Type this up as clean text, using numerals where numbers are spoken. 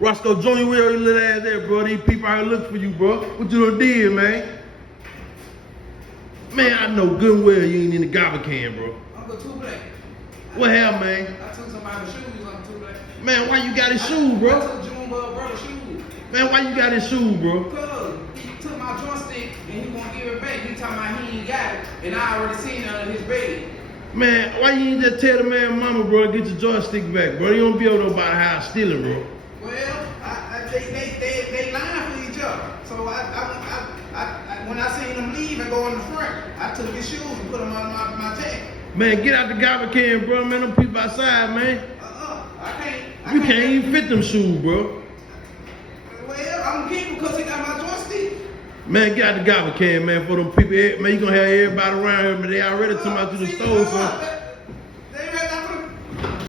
RoscoJr, where your little ass there, bro? These people out here looking for you, bro. What you done did, man? Man, I know good and well you ain't in the garbage can, bro. Uncle Two Black. What hell, man? I took somebody's shoes, Uncle Two Black. Man, why you got his shoes, I bro? took Junebug brother's shoes. Man, why you got his shoes, bro? Cause he took my joystick and he won't give it back. He talking about he ain't got it, and I already seen it under his bed. Man, why you ain't just tell the man, mama, bro, get your joystick back, bro? You don't be able to buy the house stealing, bro. Well, they lying for each other. So when I seen them leave and go in the front, I took his shoes and put them on my jacket. Man, get out the garbage can, bro. Man, them people outside, man. I can't. You can't even fit them shoes, bro. Well, I'm gonna keep them because he got my joystick. Man, get out the garbage can, man, for them people. Man, you gonna have everybody around here, but they already talking about you the store, son.